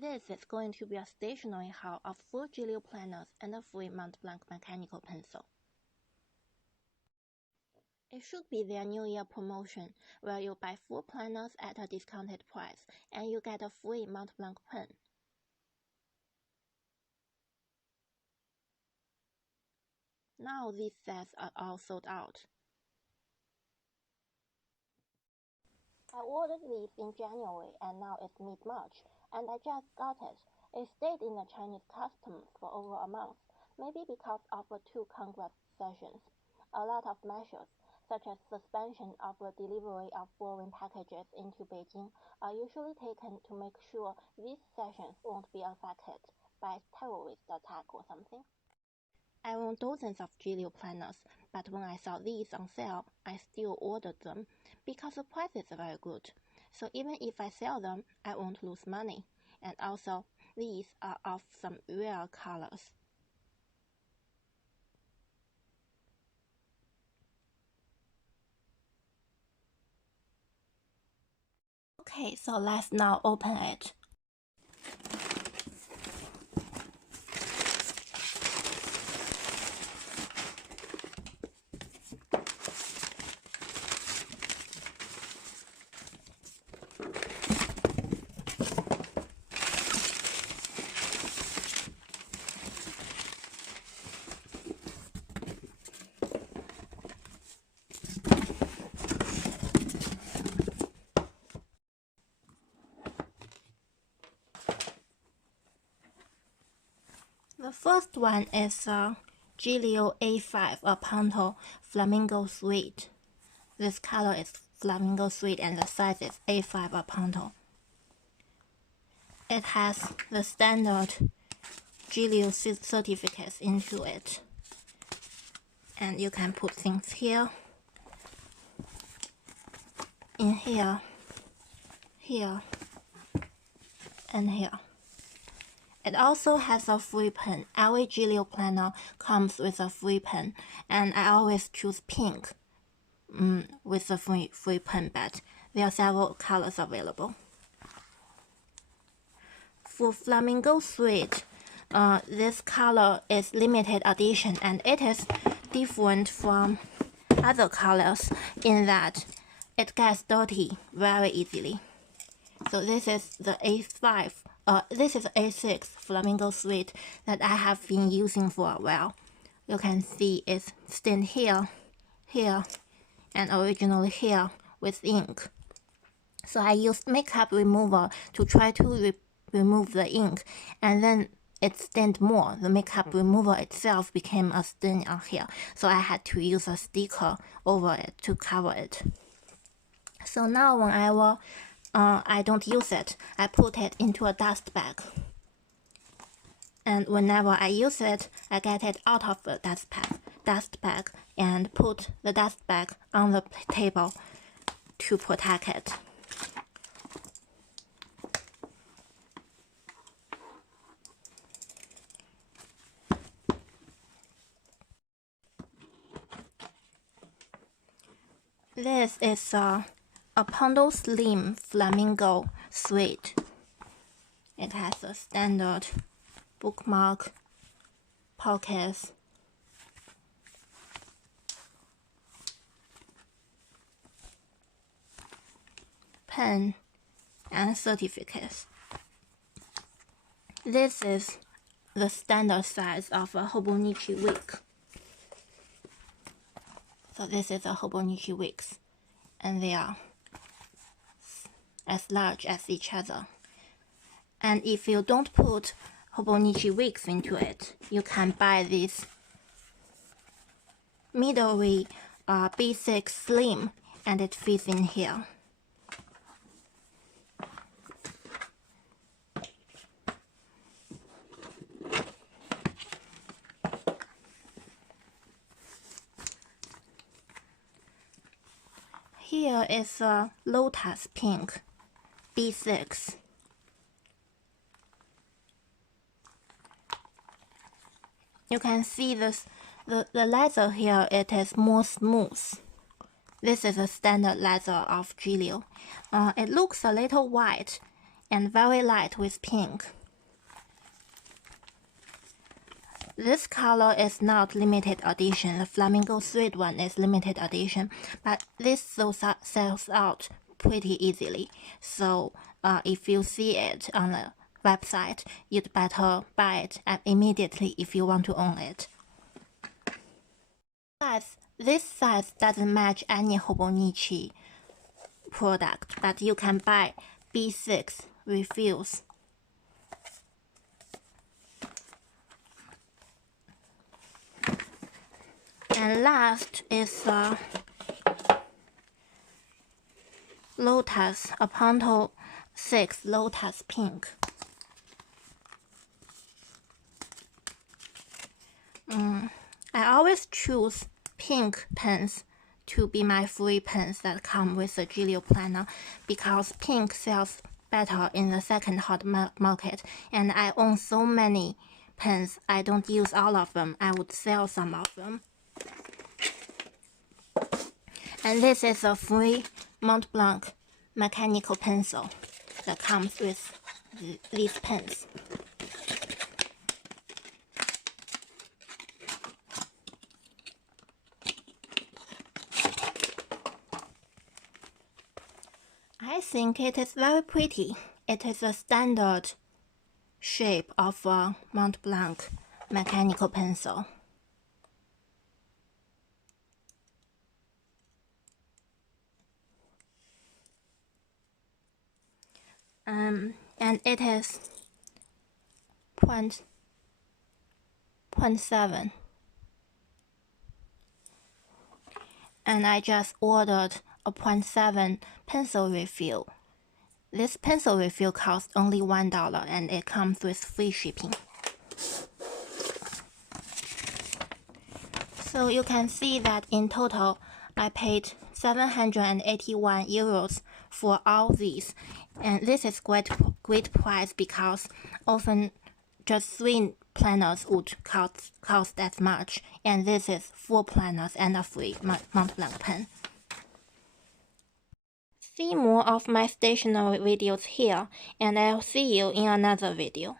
This is going to be a stationery haul of 4 Gillio planners and a free Mont Blanc mechanical pencil. It should be their New Year promotion, where you buy 4 planners at a discounted price and you get a free Mont Blanc pen. Now these sets are all sold out. I ordered these in January and now it's mid-March, and I just got it. It stayed in the Chinese customs for over a month, maybe because of the 2 Congress sessions. A lot of measures, such as suspension of the delivery of foreign packages into Beijing, are usually taken to make sure these sessions won't be affected by terrorist attack or something. I own dozens of Gillio planners, but when I saw these on sale, I still ordered them because the prices are very good. So even if I sell them, I won't lose money. And also, these are of some rare colors. Okay, so let's now open it. The first one is Gillio A5 Appunto Flamingo Suede. This color is Flamingo Suede and the size is A5 Appunto. It has the standard Gillio certificates into it. And you can put things here, in here, here, and here. It also has a free pen. Every Gillio planner comes with a free pen, and I always choose pink with the free pen, but there are several colors available. For Flamingo Suede, this color is limited edition, and it is different from other colors in that it gets dirty very easily. So this is the A5. This is A6 Flamingo Suede that I have been using for a while. You can see it's stained here, here, and originally here with ink. So I used makeup remover to try to remove the ink, and then it stained more. The makeup remover itself became a stain on here, so I had to use a sticker over it to cover it. So now whenever I don't use it, I put it into a dust bag. And whenever I use it, I get it out of the dust bag and put the dust bag on the table to protect it. This is a Appunto Slim Flamingo Suede. It has a standard bookmark, pockets, pen, and certificates. This is the standard size of a hobonichi wick. So this is a hobonichi wicks, and they are as large as each other. And if you don't put hobonichi wicks into it, you can buy this Midori B6 slim, and it fits in here. Here is a Lotus pink B6. You can see this, the leather here, it is more smooth. This is a standard leather of Gillio. It looks a little white and very light with pink. This color is not limited edition. The Flamingo Suede one is limited edition, but this sells out pretty easily. So if you see it on the website, you'd better buy it immediately if you want to own it. This size doesn't match any hobonichi product, but you can buy B6 refills. And last is Lotus Appunto A6 Lotus Pink. I always choose pink pens to be my free pens that come with the Gillio planner because pink sells better in the second-hand market, and I own so many pens. I don't use all of them. I would sell some of them. And this is a free Mont Blanc mechanical pencil that comes with these pens. I think it is very pretty. It is a standard shape of a Mont Blanc mechanical pencil. And it is 0.7. And I just ordered a 0.7 pencil refill. This pencil refill costs only $1 and it comes with free shipping. So you can see that in total I paid 781 euros for all these, and this is great price because often just 3 planners would cost that much, and this is 4 planners and a free Mont Blanc pen. See more of my stationery videos here, and I'll see you in another video.